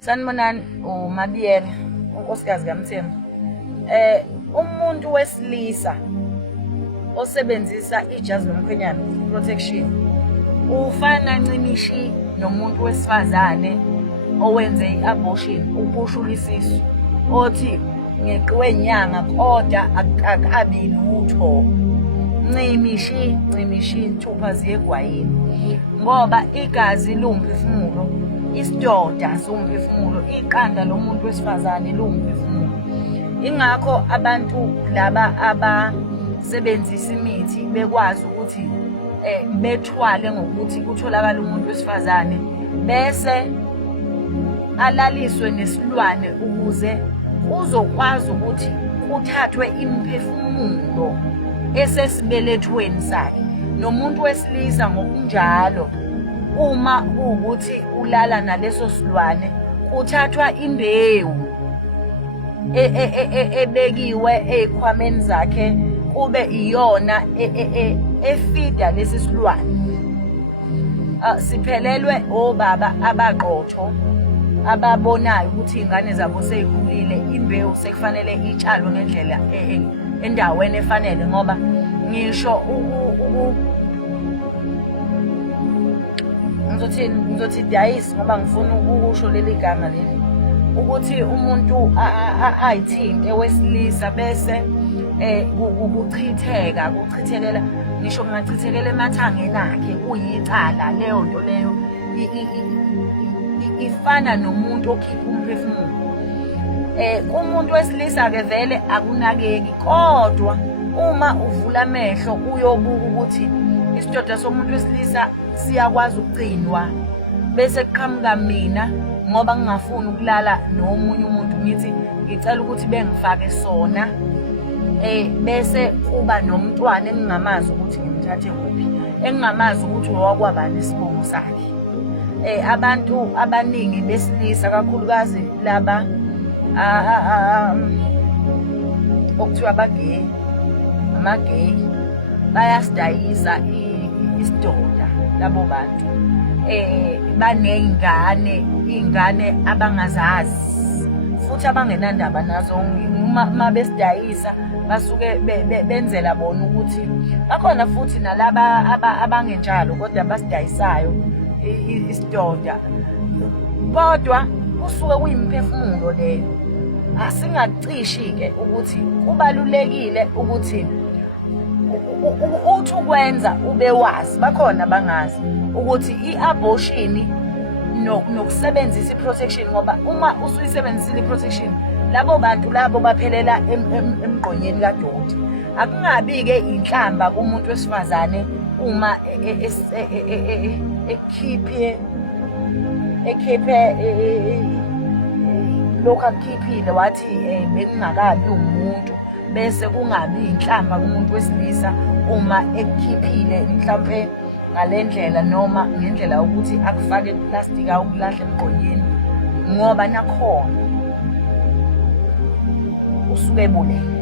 Sanibonani, uMabiyela, unkosikazi kaMthembu. Umuntu wesilisa osebenzisa ijazi lomkhwenyana, protection, ufana ncimishi nomuntu wesifazane owenze i-abortion, ukhushula isisu, othi ngeqiwe inyanga kodwa akabi lutho. Ncimishi inthupha ziyegwayini, ngoba igazi liwumphefumulo, isidoda siwumphefumulo, iqanda lomuntu wesifazane liwumphefumulo. Ingakho abantu laba abasebenzisa imithi bekwazi ukuthi bethwale ngokuthi kutholakala umuntu wesifazane bese alaliswe nesilwane ukuze uzokwazi ukuthi kuthathwe imphefumulo esesibelethweni sakhe. Nomuntu wesilisa ngokunjalo, uma kuwukuthi ulala naleso silwane kuthathwa imbewu ebekiwe ezikhwameni zakhe kube iyona efida lesi silwane. Siphelelwe obaba abaqotho ababonayo ukuthi izingane zabo sezikhulile, imbewu sekufanele itshalwe ngendlela endaweni efanele, ngoba ngisho ngizothi dayisi ngoba ngifuna ukusho leli gama leli, ukuthi umuntu ayithinte wesilisa bese kuchithelela, ngisho kungachithekela emathangeni akhe, kuyicala leyo nto leyo, ifana nomuntu okhipha umphefumulo. Kumuntu wesilisa-ke vele akunakeki, kodwa uma uvula amehlo uyobuka ukuthi isidoda somuntu wesilisa siyakwazi ukugcinwa, bese kuqhamuka mina ngoba ngingafuni ukulala nomunye umuntu ngithi ngicela ukuthi bengifake sona, bese kuba nomntwana engingamazi ukuthi ngimthathe kuphi, engingamazi ukuthi owakwabani isibongo sakhe. Abantu abaningi besilisa kakhulukazi laba okuthiwa ama-gay bayasidayisa isidoda labo bantu. Iy'ngane abangazazi futhi abangenandaba nazo. Uma besidayisa basuke benzela bona ukuthi bakhona futhi nalaba abangenjalo kodwa basidayisayo isidoda, kodwa kusuke kuyimphefumulo leyo. Asingacishi-ke ukuthi kubalulekile ukuthi uthi ukwenza ube wazi. Bakhona bangazi ukuthi i-abortion nokusebenzisa i-protection, ngoba uma usuyisebenzisile i-protection labo bantu labo baphelela emgqonyeni kadoti. Akungabi-ke inhlamba kumuntu wesifazane uma ekhiphe lokhu akukhiphile wathi bekungakabi umuntu, bese kungabi inhlamba kumuntu wesilisa uma ekukhiphile mhlampe ngale ndlela noma ngendlela yokuthi akufake iplastic awukulahla emgqonyeni, ngoba nakhona usuke ebulele.